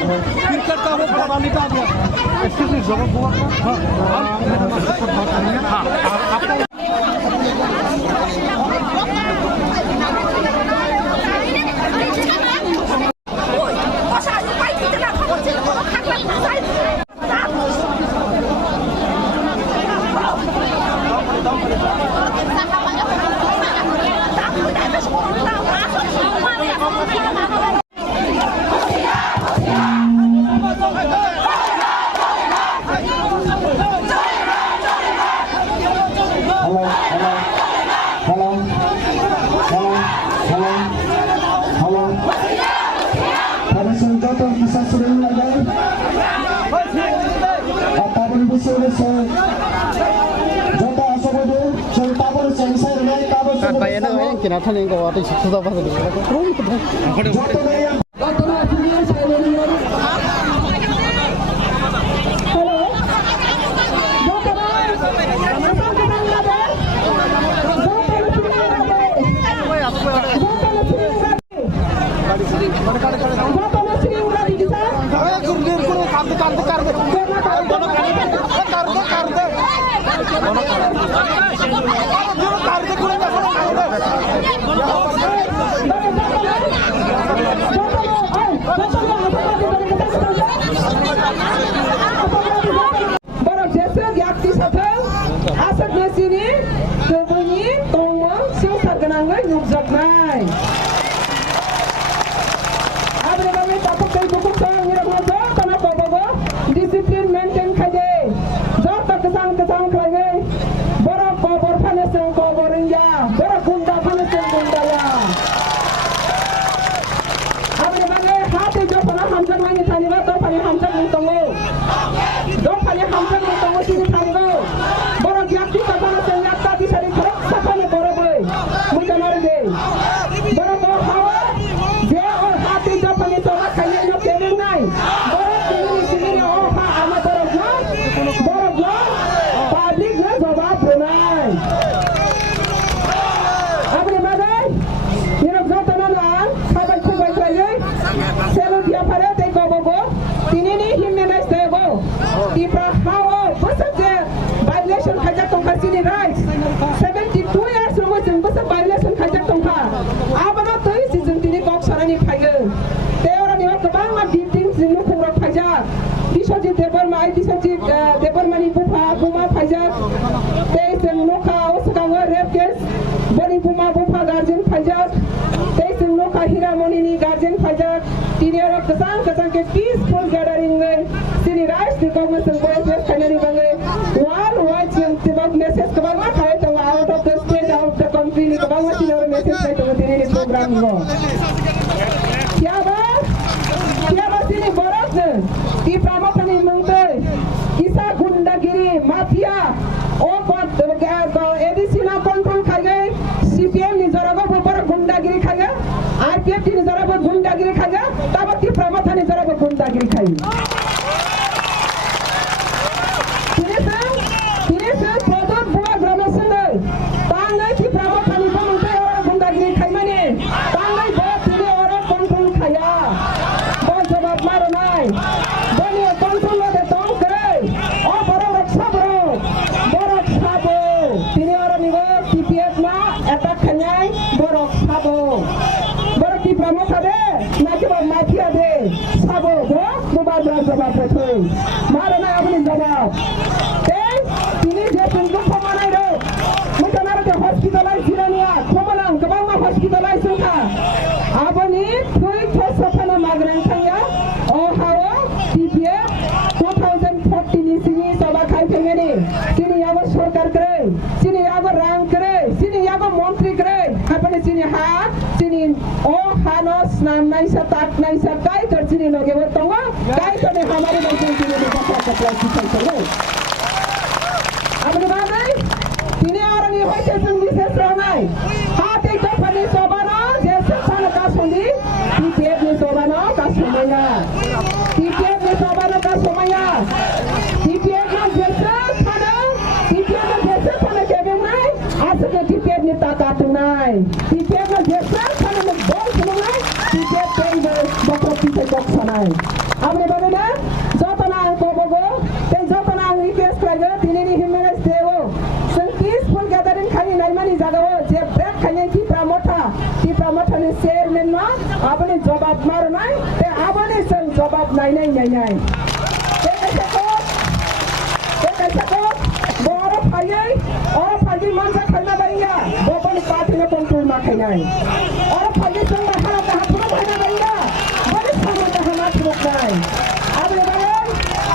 Cricket का वो प्रणाली का गया Kinatan yang kau ada sudah apa tadi? Abni bagana jotona ang kobogo te jotona ang request kraga tinini human rights day o sing peaceful gathering khani naimani jaga o je break khani ti pramotha ni chairman ma abani jawab mar nai te abani sing jawab nai te kaisa boro phagi mansa khaina baiya bopani party na control ma khainai oro phagi sing ma khala ta hapura khaina baiya bani samata hama thuk nai abni bagai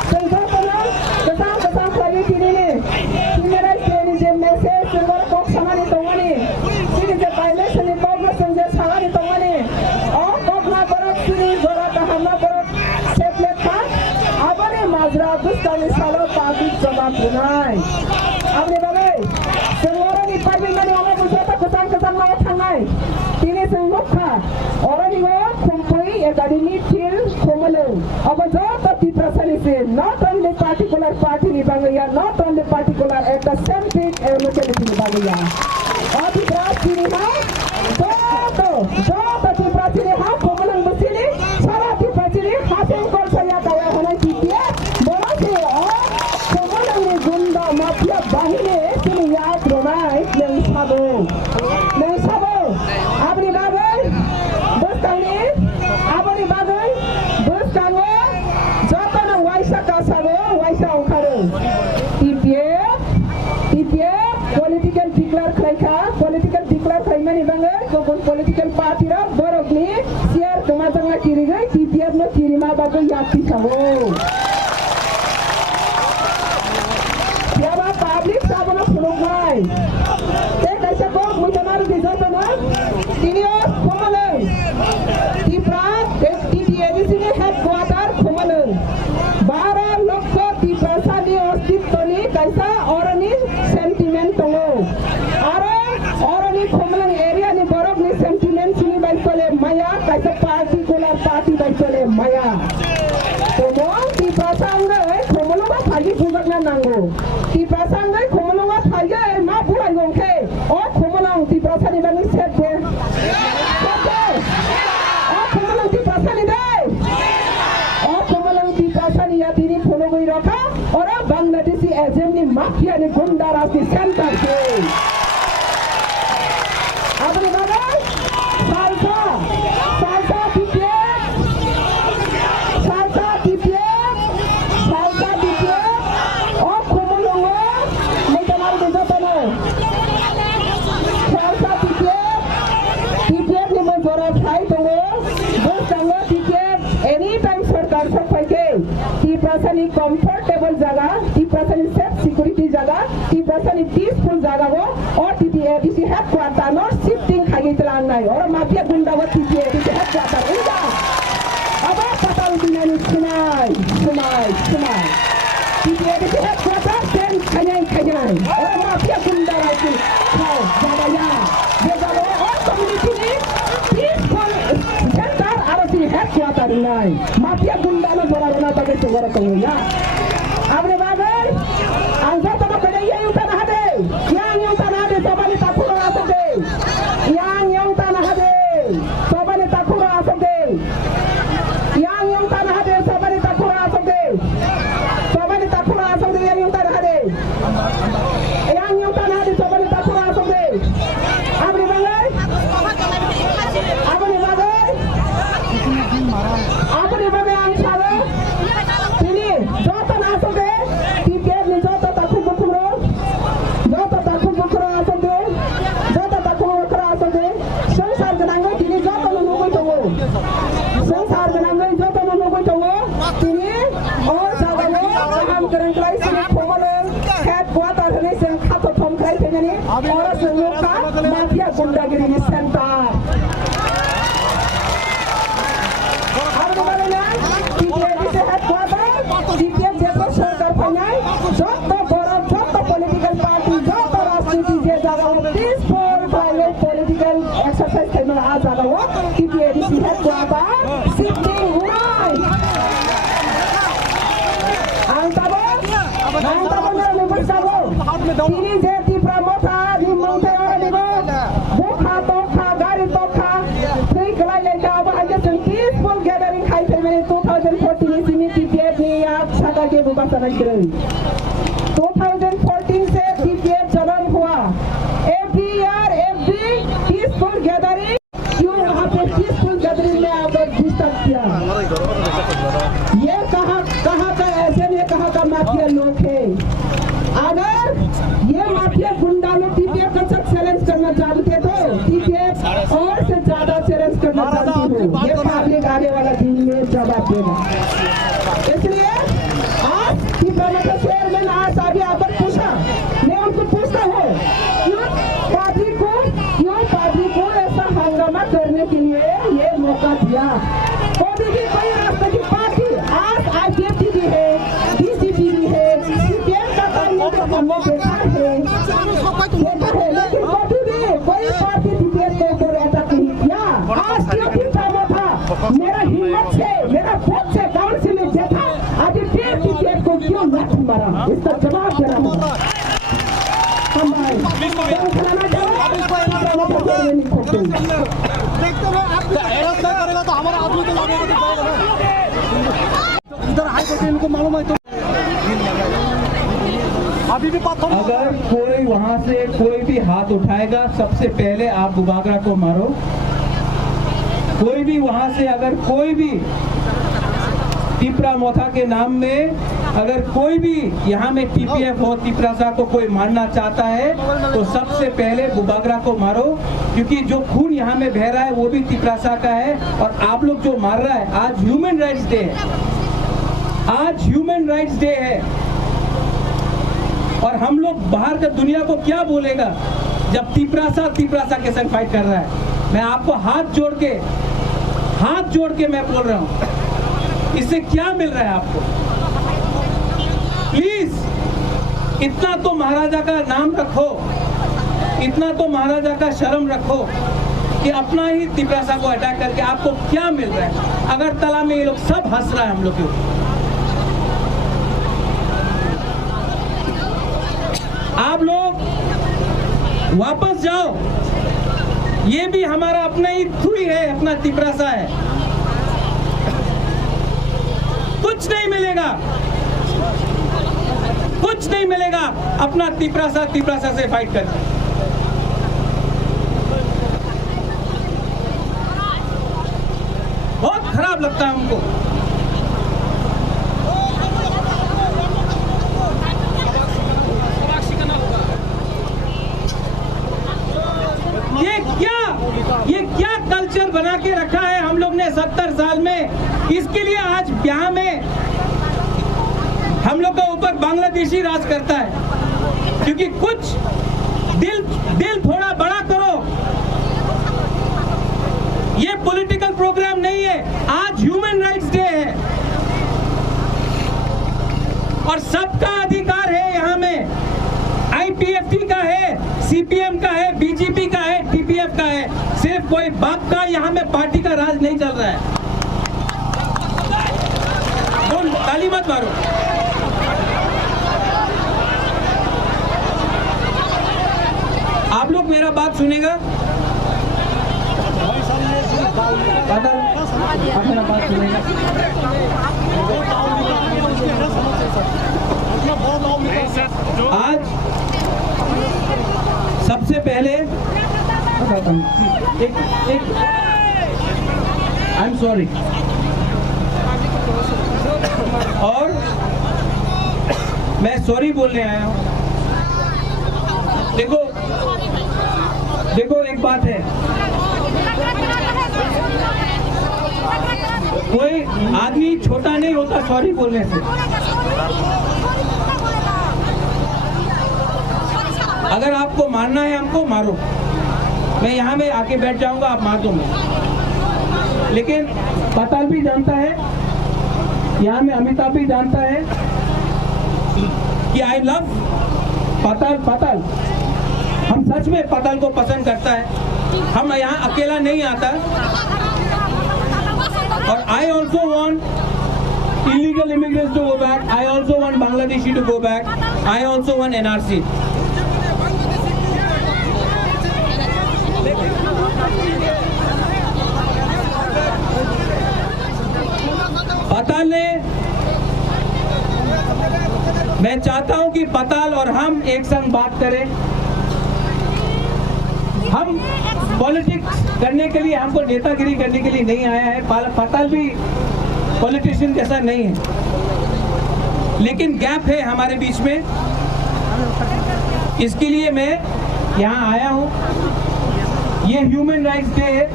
sing jotona kesang phagi tinini human rights day ni je message singor kok samani tongani sini je violation ni kok sing je samani tongani o kok na barat sini jora ta hama barat seple kha abani mazra dustani salo party jawab nai abni bagai singor ni party mani omo bujota kesang ma thangai tini sing mukha orani go kumpui ekadini til khomalo aba jota tiprasani se not only particular party ni bangaya not only particular at the same page locality ni bangaya ati prati ni ha jota tiprati ni ha khomalang basili sara tiprati ni haseng kol saya kaya hanai titia bolase o khomalang ni gunda mafia bahine tini yaad ronai nang sabo abni bagai bostani abni bagai bostango jotana waisa kasabo waisa okharo TPF political declare khaimani bangai kokon political party ra borogni share tomatanga kirigai TPF no kirima bagai yakti sabo siapa public sabana phulungai te kaisa ko mujamar dijotana tinio khomaleng tiprat TDADC ni headquarter khomaleng 12 লক্ষ tiprasani ostitoni kaisa orani sentiment tongo aro orani khomaleng area ni borok ni sentiment sini baisole maya kaisa particular party baisole maya tomo tiprasangai khomalonga phagi bugakna nango tiprasangai khomalonga phagi ma burai gongke o khomalong tiprasani bangi sete o khomalong tiprasani dai o khomalong tiprasani ya tini phonogoi rakha ora bangladeshi assembly mafia ni gunda rasti center ke abni bagai salsa o khomalonga mujamar dijotana salsa TPF ni mojora khai tongo bostango TPF anytime sarkar saphai tiprasani comfortable jaga tiprasani safe security jaga tiprasani peaceful jaga ho or TPADC headquarter no shifting khagi tlang nai or mafia gunda ho TPADC headquarter unda aba patal dinani sunai TPADC headquarter ten khanyai or mafia gunda rati khau jagaya jagalo or community ni peaceful center arasi headquarter nai mafia gunda no borarona bagai segara tongya abni bagai angka tama pada yang tanah hade yang tanah hade sabani takura asade yang tanah hade sabani takura asade yang tanah hade sabani takura asade yang tanah hade sabani takura asade abni bagai ang sala tini jota na asade TPF ni jota takku bukro asade sangsar ganangai tini jota no nogoi tongo tini or jagano ham kerengklai sini phomalo headquarter ni sing khato thomklai thengani or sungka mafia gundagiri ni center TPF jeko sarkar phanyai joto borok joto political party joto rajniti je jaga ho peaceful private political exercise khaina a jaga ho TPADC headquarter shifting hunai antabo na number sabo tini je tipramotha ni mongte ora dibo bukha tokha gari tokha three kalai lai ka ba peaceful gathering khai 2014 Sanagiri. 2014 से TPF जन्म हुआ. Every year, every peaceful gathering, क्यों वहाँ पे peaceful gathering में आप लोग disturb किया? ये कहाँ का ऐसे नहीं कहाँ का माफिया लोग है? अगर ये माफिया गुंडा लोग TPF का सब चैलेंज करना चाहते तो TPF और से ज्यादा चैलेंज करना चाहती हूँ. ये पब्लिक आने वाला दिन में जवाब देगा. इसलिए आज त्रिपुरा चेयरमैन आज आगे आकर पूछा, मैं उनको पूछता हूँ क्यों पार्टी को ऐसा हंगामा करने के लिए ये मौका दिया? मोदी जी कोई रास्ते की पार्टी आज आईपीएफटी भी है, डीसीपी भी है, सीपीएम का काम हमने देखा है, लेकिन कभी भी कोई पार्टी सीपीएम के ऊपर ऐसा नहीं किया. आज क्यों दिखावा था? मेरा हिम्मत से, मेरा वोट से काउंसिल में जीता. आज सीपीएम को क्यों लाठी मारा? इसका जवाब देना होगा. हम करेगा तो हमारा आदमी तो इधर हाई कोर्ट इनको मालूम है तो अभी भी बात. अगर कोई वहां से कोई भी हाथ उठाएगा सबसे पहले आप बुबागरा को मारो. कोई भी वहां से अगर कोई भी तिपरा मोथा के नाम में अगर कोई भी यहाँ में टीपीएफ हो तिपरासा को कोई मारना चाहता है तो सबसे पहले बुबागरा को मारो, क्योंकि जो खून यहाँ में बह रहा है वो भी तिपरासा का है. और आप लोग जो मार रहा है, आज ह्यूमन राइट्स डे है, आज ह्यूमन राइट्स डे है. और हम लोग बाहर का दुनिया को क्या बोलेगा जब तिपरासा के संग फाइट कर रहा है? मैं आपको हाथ जोड़ के मैं बोल रहा हूँ, इससे क्या मिल रहा है आपको? प्लीज इतना तो महाराजा का नाम रखो, इतना तो महाराजा का शर्म रखो कि अपना ही तिपरासा को अटैक करके आपको क्या मिल रहा है? अगर तला में ये लोग सब हंस रहा है हम लोग के ऊपर. आप लोग वापस जाओ, ये भी हमारा अपना ही थ्रू है, अपना तिपरासा है. कुछ नहीं मिलेगा अपना तिपरासा से फाइट करके. बहुत खराब लगता है हमको. ये क्या कल्चर बना के रखा है हम लोग ने 70 साल में? इसके लिए आज यहाँ में हम लोग का ऊपर बांग्लादेशी राज करता है, क्योंकि कुछ दिल थोड़ा बड़ा करो. ये पॉलिटिकल प्रोग्राम नहीं है, आज ह्यूमन राइट्स डे है और सबका अधिकार है. यहाँ में आईपीएफटी का है, सीपीएम का है, बीजेपी का है, टीपीएफ का है. सिर्फ कोई बाप का यहाँ में पार्टी का राज नहीं चल रहा है. ताली मत मारो. आप लोग मेरा बात सुनेगा? आप मेरा बात सुनेगा? आज सबसे पहले आई एम सॉरी. और मैं सॉरी बोलने आया हूँ. देखो एक बात है, कोई आदमी छोटा नहीं होता सॉरी बोलने से. अगर आपको मारना है हमको मारो, मैं यहाँ में आके बैठ जाऊंगा, आप मार दूंगा. लेकिन पाताल भी जानता है, यहाँ में अमिताभ भी जानता है कि आई लव पाताल. हम सच में पाताल को पसंद करता है. हम यहाँ अकेला नहीं आता. और I also want illegal immigrants to go back. I also want Bangladeshi to go back. I also want NRC. पाताल ने मैं चाहता हूं कि पताल और हम एक संग बात करें। हम पॉलिटिक्स करने के लिए, हमको नेतागिरी करने के लिए नहीं आया है। पताल भी पॉलिटिशियन जैसा नहीं है, लेकिन गैप है हमारे बीच में। इसके लिए मैं यहाँ आया हूँ। ये ह्यूमन राइट्स डे है।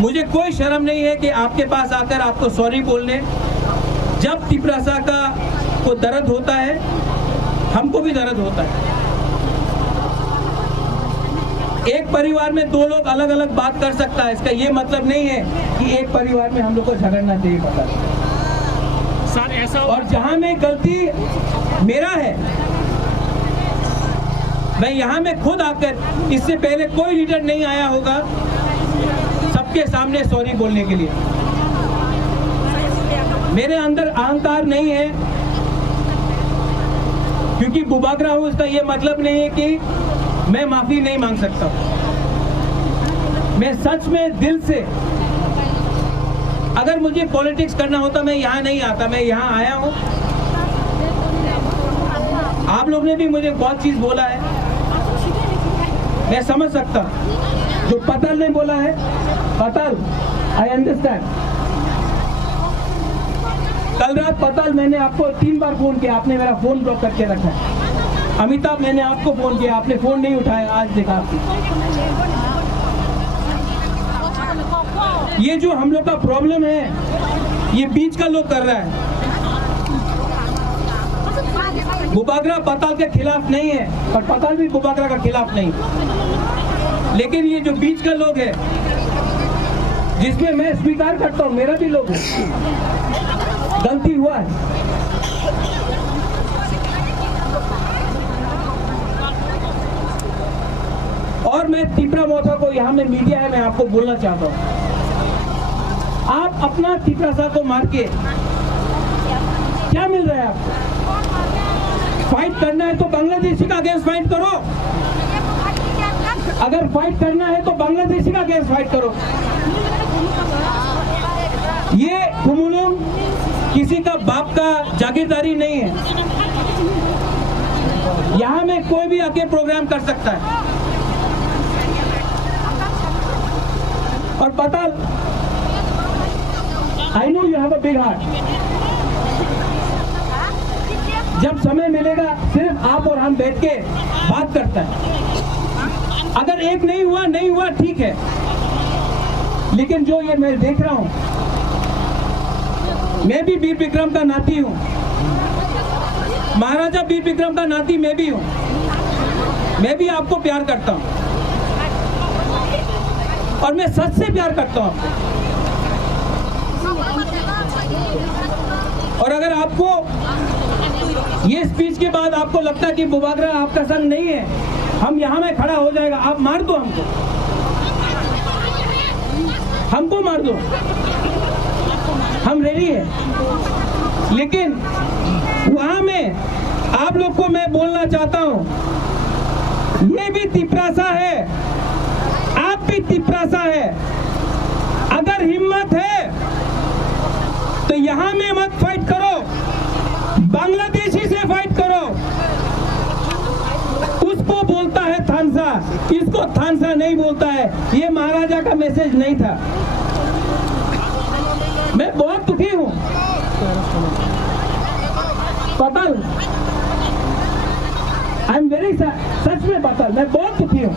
मुझे कोई शर्म नहीं है कि आपके पास आकर आपको सॉरी बोलने। जब तिपरासा का को दर्द होता है, हमको भी दर्द होता है। एक परिवार में दो लोग अलग अलग बात कर सकता है, इसका ये मतलब नहीं है कि एक परिवार में हम लोग को झगड़ना चाहिए। पता सर ऐसा, और जहां में गलती मेरा है, मैं यहाँ में खुद आकर, इससे पहले कोई लीडर नहीं आया होगा सबके सामने सॉरी बोलने के लिए। मेरे अंदर अहंकार नहीं है, क्योंकि बुबागरा हूं, इसका ये मतलब नहीं है कि मैं माफी नहीं मांग सकता। मैं सच में दिल से, अगर मुझे पॉलिटिक्स करना होता मैं यहाँ नहीं आता। मैं यहाँ आया हूँ। आप लोग ने भी मुझे बहुत चीज बोला है, मैं समझ सकता। जो पताल ने बोला है, पताल, आई अंडरस्टैंड। कल रात पताल, मैंने आपको 3 बार फोन किया, आपने मेरा फोन ब्लॉक करके रखा है। अमिताभ, मैंने आपको फोन किया, आपने फोन नहीं उठाया। आज देखा आपने। ये जो हम लोग का प्रॉब्लम है, ये बीच का लोग कर रहा है। बुबागरा पताल के खिलाफ नहीं है, और पताल भी बुबागरा का खिलाफ नहीं। लेकिन ये जो बीच का लोग है, जिसमें मैं स्वीकार करता हूँ, मेरा भी लोग है, गलती हुआ है। और मैं तिपरा मोथा को, यहाँ में मीडिया है, मैं आपको बोलना चाहता हूँ, आप अपना तिपरासा को मार के क्या मिल रहा है आपको? फाइट करना है तो बांग्लादेशी का अगेंस्ट फाइट करो। अगर फाइट करना है तो बांग्लादेशी का अगेंस्ट फाइट करो। ये कुमुलुम किसी का बाप का जागीरदारी नहीं है। यहाँ में कोई भी आके प्रोग्राम कर सकता है। और पताल, I know you have a big heart. जब समय मिलेगा, सिर्फ आप और हम बैठ के बात करते हैं। अगर एक नहीं हुआ ठीक है, लेकिन जो ये मैं देख रहा हूं, मैं भी वीर विक्रम का नाती हूं, महाराजा वीर विक्रम का नाती मैं भी हूं। मैं भी आपको प्यार करता हूं, और मैं सच से प्यार करता हूं आपको। और अगर आपको ये स्पीच के बाद आपको लगता है कि बुबागरा आपका संग नहीं है, हम यहाँ में खड़ा हो जाएगा, आप मार दो हमको मार दो, हम रेडी है। लेकिन वहां में आप लोग को मैं बोलना चाहता हूं, ये भी तिपरासा है, आप भी तिपरासा है। अगर हिम्मत है तो यहां में मत फाइट करो, बांग्लादेशी से फाइट करो। उसको बोलता है थानसा, इसको थानसा नहीं बोलता है। ये महाराजा का मैसेज नहीं था। मैं बहुत दुखी हूं पताल, आई एम वेरी, सच में पताल, मैं बहुत दुखी हूं।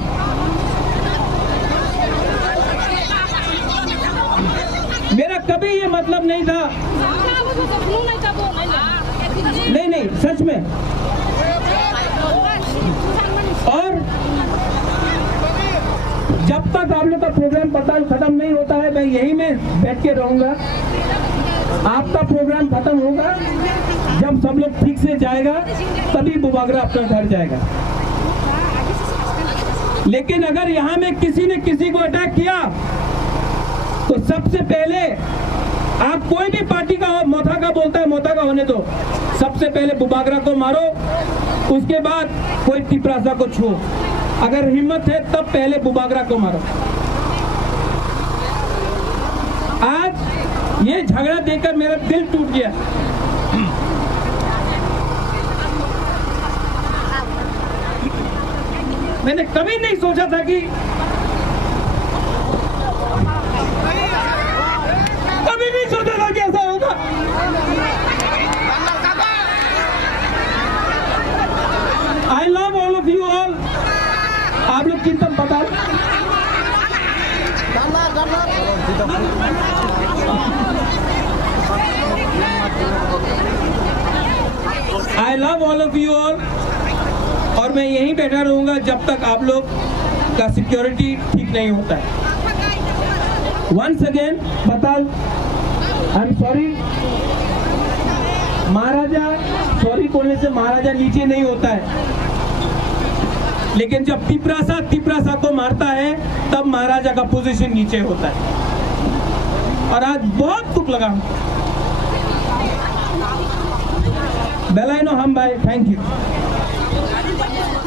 मेरा कभी ये मतलब नहीं था, नहीं सच में। और जब तक आप लोग का प्रोग्राम पताल खत्म नहीं होता है, मैं यही में बैठ के रहूंगा। आपका प्रोग्राम खत्म होगा जब सब लोग ठीक से जाएगा, तभी बुबागरा अपना घर जाएगा। लेकिन अगर यहाँ में किसी ने किसी को अटैक किया, तो सबसे पहले आप कोई भी पार्टी का हो, मोथा का बोलता है, मोथा का होने दो, सबसे पहले बुबागरा को मारो, उसके बाद कोई तिपरासा को छू। अगर हिम्मत है तब पहले बुबागरा को मारो। आज ये झगड़ा देखकर मेरा दिल टूट गया। मैंने कभी नहीं सोचा था कि ऐसा होगा। I love all of you all. आप लोग कीर्तन बताओ। I love all of you all. और मैं यहीं बैठा रहूंगा जब तक आप लोग का सिक्योरिटी ठीक नहीं होता है। वंस अगेन बताल, I am sorry. Maharaja, sorry बोलने से महाराजा नीचे नहीं होता है, लेकिन जब तिपरासा को मारता है तब महाराजा का पोजीशन नीचे होता है। और आज बहुत दुख लगा। बेलाइनो हम भाई, थैंक यू।